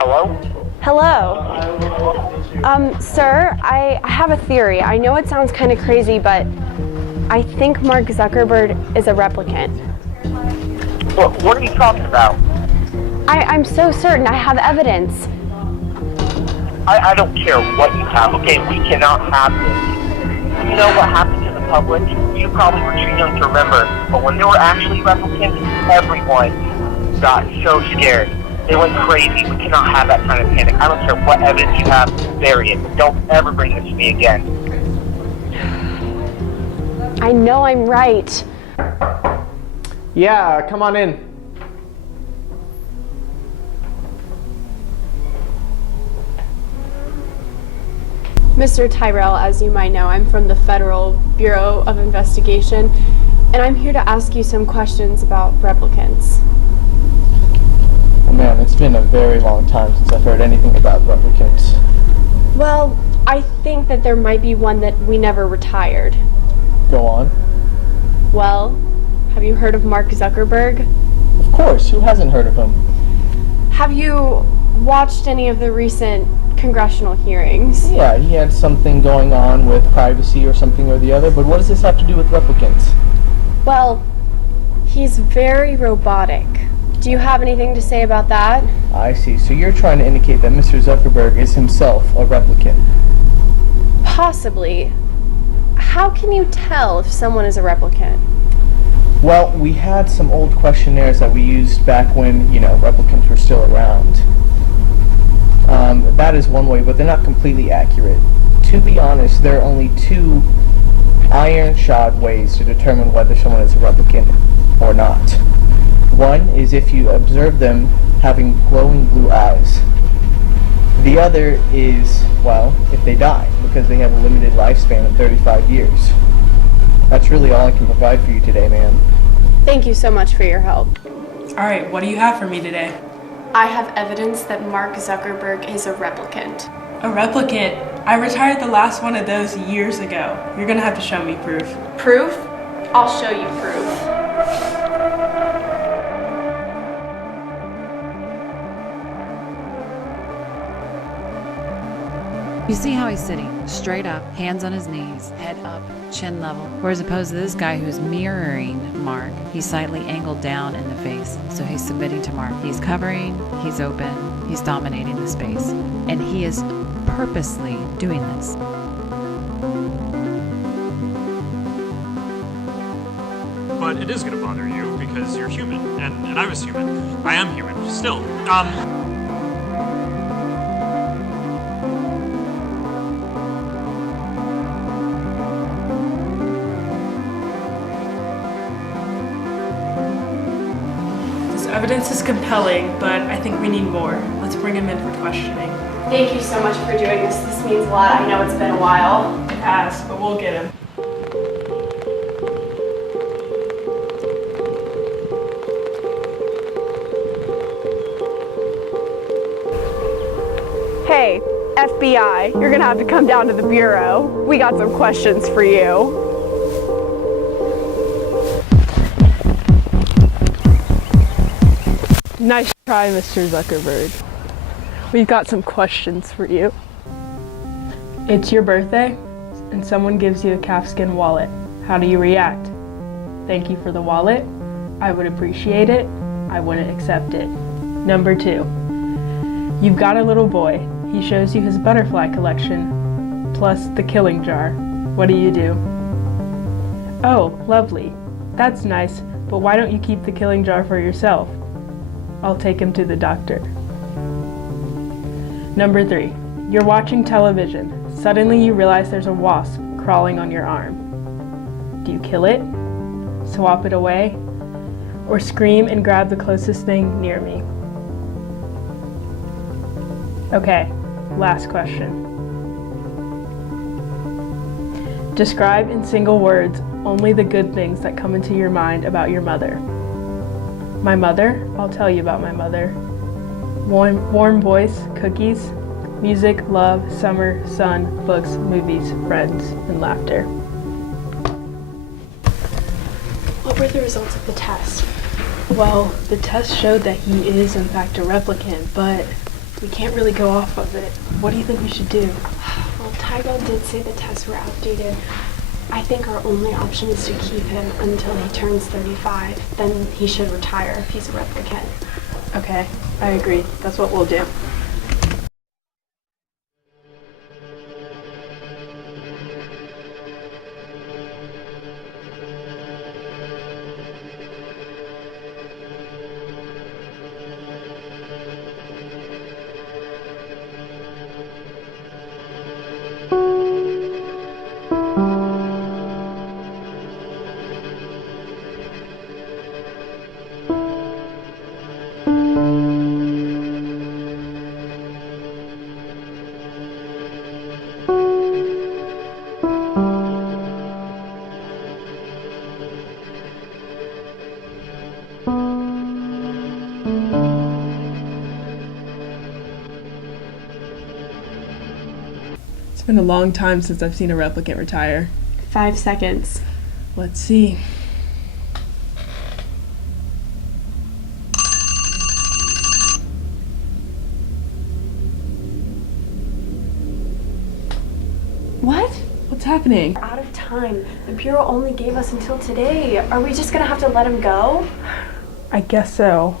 Hello? Hello. Sir, I have a theory. I know it sounds kind of crazy, but I think Mark Zuckerberg is a replicant. What are you talking about? I'm so certain. I have evidence. I don't care what you have, okay? We cannot have this. You know what happened to the public? You probably were too young to remember, but when they were actually replicants, everyone got so scared. They went crazy. We cannot have that kind of panic. I don't care what evidence you have, bury it. Don't ever bring this to me again. I know I'm right. Yeah, come on in. Mr. Tyrell, as you might know, I'm from the Federal Bureau of Investigation, and I'm here to ask you some questions about replicants. Oh man, it's been a very long time since I've heard anything about replicants. Well, I think that there might be one that we never retired. Go on. Well, have you heard of Mark Zuckerberg? Of course, who hasn't heard of him? Have you watched any of the recent congressional hearings? Yeah, he had something going on with privacy or something or the other, but what does this have to do with replicants? Well, he's very robotic. Do you have anything to say about that? I see. So you're trying to indicate that Mr. Zuckerberg is himself a replicant? Possibly. How can you tell if someone is a replicant? Well, we had some old questionnaires that we used back when, replicants were still around. That is one way, but they're not completely accurate. To be honest, there are only two iron-shod ways to determine whether someone is a replicant or not. One is if you observe them having glowing blue eyes. The other is, well, if they die, because they have a limited lifespan of 35 years. That's really all I can provide for you today, ma'am. Thank you so much for your help. Alright, what do you have for me today? I have evidence that Mark Zuckerberg is a replicant. A replicant? I retired the last one of those years ago. You're gonna have to show me proof. Proof? I'll show you proof. You see how he's sitting, straight up, hands on his knees, head up, chin level. Whereas opposed to this guy who's mirroring Mark, he's slightly angled down in the face, so he's submitting to Mark. He's covering, he's open, he's dominating the space. And he is purposely doing this. But it is going to bother you because you're human, and I was human. I am human, still. Evidence is compelling, but I think we need more. Let's bring him in for questioning. Thank you so much for doing this. This means a lot. I know it's been a while. It has, but we'll get him. Hey, FBI, you're gonna have to come down to the Bureau. We got some questions for you. Nice try, Mr. Zuckerberg. We've got some questions for you. It's your birthday, and someone gives you a calfskin wallet. How do you react? Thank you for the wallet. I would appreciate it. I wouldn't accept it. Number 2. You've got a little boy. He shows you his butterfly collection, plus the killing jar. What do you do? Oh, lovely. That's nice, but why don't you keep the killing jar for yourself? I'll take him to the doctor. Number 3. You're watching television. Suddenly you realize there's a wasp crawling on your arm. Do you kill it? Swap it away? Or scream and grab the closest thing near me? Okay, last question. Describe in single words only the good things that come into your mind about your mother. My mother? I'll tell you about my mother. Warm voice, cookies, music, love, summer, sun, books, movies, friends, and laughter. What were the results of the test? Well, the test showed that he is in fact a replicant, but we can't really go off of it. What do you think we should do? Well, Tyrell did say the tests were outdated. I think our only option is to keep him until he turns 35. Then he should retire if he's a replicant. Okay, I agree. That's what we'll do. It's been a long time since I've seen a replicant retire. 5 seconds. Let's see. What? What's happening? We're out of time. The Bureau only gave us until today. Are we just gonna have to let him go? I guess so.